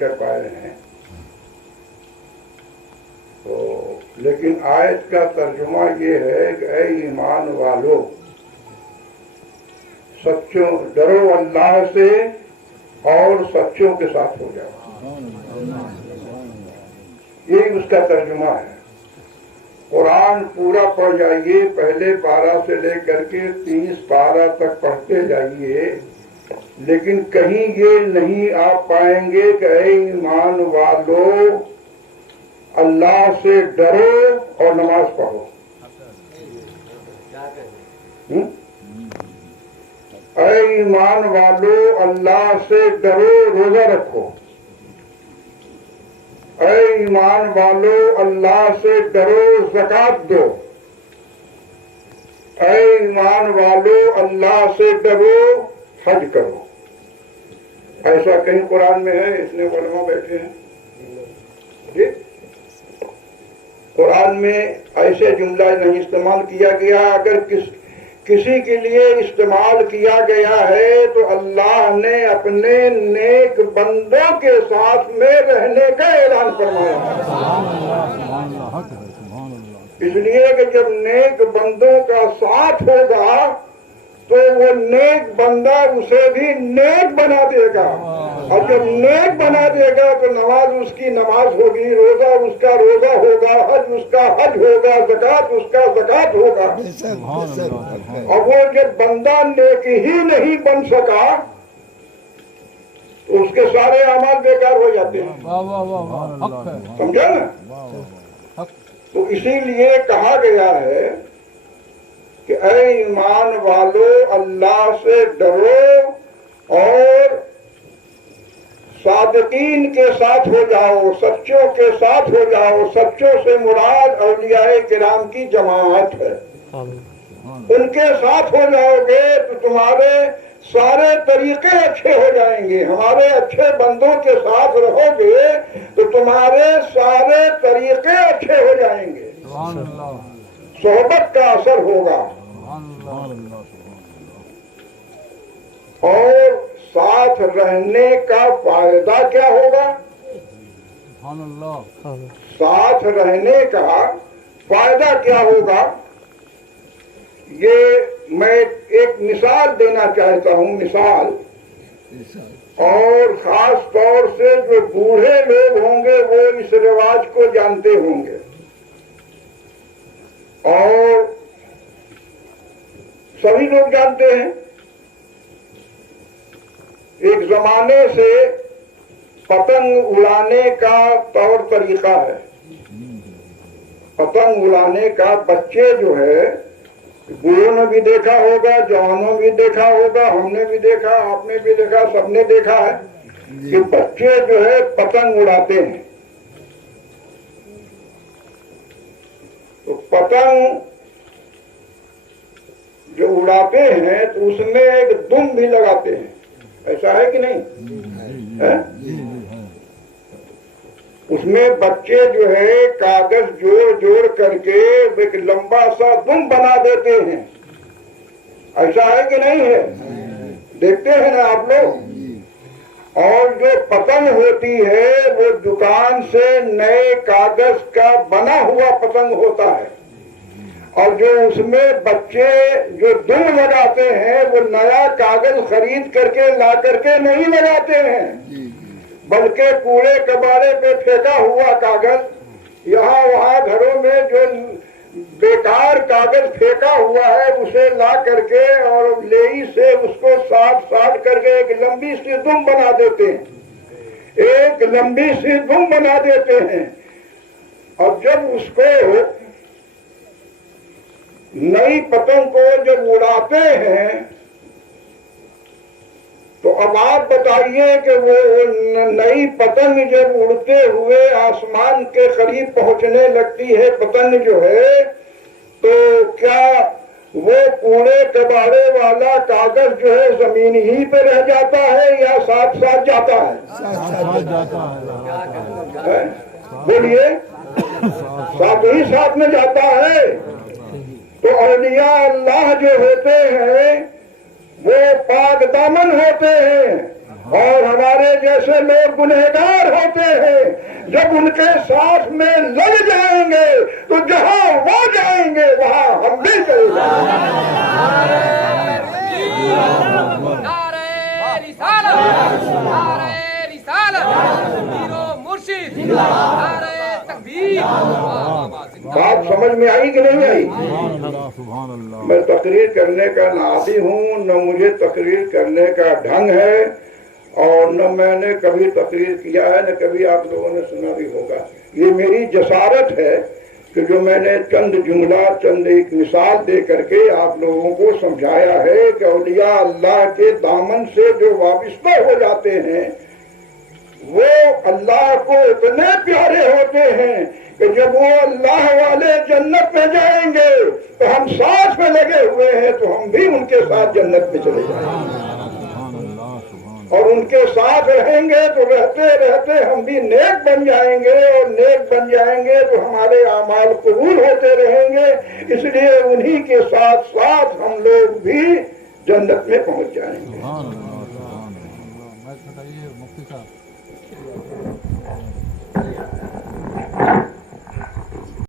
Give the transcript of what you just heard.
कर पाए हैं। तो लेकिन आयत का तर्जुमा ये है कि ऐ ईमान वालों, सच्चों डरो अल्लाह से और सच्चों के साथ हो जाओ। यही उसका तर्जुमा है। कुरान पूरा पढ़ जाइए, पहले 12 से लेकर के 30-12 तक पढ़ते जाइए, लेकिन कहीं ये नहीं आप पाएंगे कि ऐ ईमान वालों अल्लाह से डरो और नमाज पढ़ो। ऐ ईमान वालों अल्लाह से डरो, रोजा रखो। ऐ ईमान वालों अल्लाह से डरो, ज़कात दो। ऐ ईमान वालों अल्लाह से डरो, हज करो। ऐसा कहीं कुरान में है? इसने उलमा बैठे हैं जी। कुरान में ऐसे जुमला नहीं इस्तेमाल किया गया। अगर किसी के लिए इस्तेमाल किया गया है तो अल्लाह ने अपने नेक बंदों के साथ में रहने का ऐलान फरमाया। इसलिए कि जब नेक बंदों का साथ होगा तो वो नेक बंदा उसे भी नेक बना देगा, और जब नेक बना देगा तो नमाज उसकी नमाज होगी, रोजा उसका रोजा होगा, हज उसका हज होगा, ज़कात उसका ज़कात होगा। और वो जब बंदा नेक ही नहीं बन सका तो उसके सारे अमाल बेकार हो जाते हैं। समझा ना? तो इसीलिए कहा गया है कि ऐ ईमान वालों अल्लाह से डरो और सादिकीन के साथ हो जाओ, सच्चों के साथ हो जाओ। सच्चों से मुराद औलियाए किराम की जमात है। उनके साथ हो जाओगे तो तुम्हारे सारे तरीके अच्छे हो जाएंगे। हमारे अच्छे बंदों के साथ रहोगे तो तुम्हारे सारे तरीके अच्छे हो जाएंगे। सोहबत का असर होगा। और साथ रहने का फायदा क्या होगा? साथ रहने का फायदा क्या होगा? ये मैं एक मिसाल देना चाहता हूँ। मिसाल, और खास तौर से जो बूढ़े लोग होंगे वो इस रिवाज को जानते होंगे। और सभी लोग जानते हैं, एक जमाने से पतंग उड़ाने का तौर तरीका है। पतंग उड़ाने का बच्चे जो है, बूढ़ों ने भी देखा होगा, जवानों भी देखा होगा, हमने भी देखा, आपने भी देखा, सबने देखा है कि बच्चे जो है पतंग उड़ाते हैं। तो पतंग जो उड़ाते हैं तो उसमें एक दुम भी लगाते हैं। ऐसा है कि नहीं है? उसमें बच्चे जो है कागज जोड़ जोड़ करके एक लंबा सा दुम बना देते हैं। ऐसा है कि नहीं है? देखते हैं ना आप लोग। और जो पतंग होती है वो दुकान से नए कागज का बना हुआ पतंग होता है, और जो उसमें बच्चे जो दुम लगाते हैं वो नया कागज खरीद करके ला करके नहीं लगाते हैं, बल्कि कूड़े कबाड़े पे फेंका हुआ कागज, यहाँ वहाँ घरों में जो बेकार कागज फेंका हुआ है उसे ला करके और लेई से उसको साट करके एक लंबी सी दुम बना देते हैं। एक लंबी सी दुम बना देते हैं। और जब उसको नई पतंग को जब उड़ाते हैं तो अब आप बताइए कि वो नई पतंग जब उड़ते हुए आसमान के करीब पहुंचने लगती है पतंग जो है, तो क्या वो कूड़े कबाड़े वाला कागज जो है जमीन ही पे रह जाता है या साथ साथ जाता है? बोलिए, साथ ही साथ में जाता है। तो औलिया अल्लाह जो होते हैं वो पाक दामन होते हैं, और हमारे जैसे लोग गुनहगार होते हैं, जब उनके साथ में लग जाएंगे तो जहां वो जाएंगे वहां हम भी चले जाएंगे। बात समझ में आई कि नहीं आई? मैं तकरीर करने का ना आदी हूँ, न मुझे तकरीर करने का ढंग है, और न मैंने कभी तकरीर किया है, न कभी आप लोगों ने सुना भी होगा। ये मेरी जसारत है कि जो मैंने चंद जुमला, चंद एक मिसाल दे करके आप लोगों को समझाया है कि औलिया अल्लाह के दामन से जो वाबिस्ता हो जाते हैं वो अल्लाह को इतने प्यारे होते हैं कि जब वो अल्लाह वाले जन्नत में जाएंगे तो हम साथ में लगे हुए हैं, तो हम भी उनके साथ जन्नत में चले जाएंगे और उनके साथ रहेंगे तो रहते रहते हम भी नेक बन जाएंगे, और नेक बन जाएंगे तो हमारे आमाल कबूल होते रहेंगे। इसलिए उन्हीं के साथ साथ हम लोग भी जन्नत में पहुंच जाएंगे।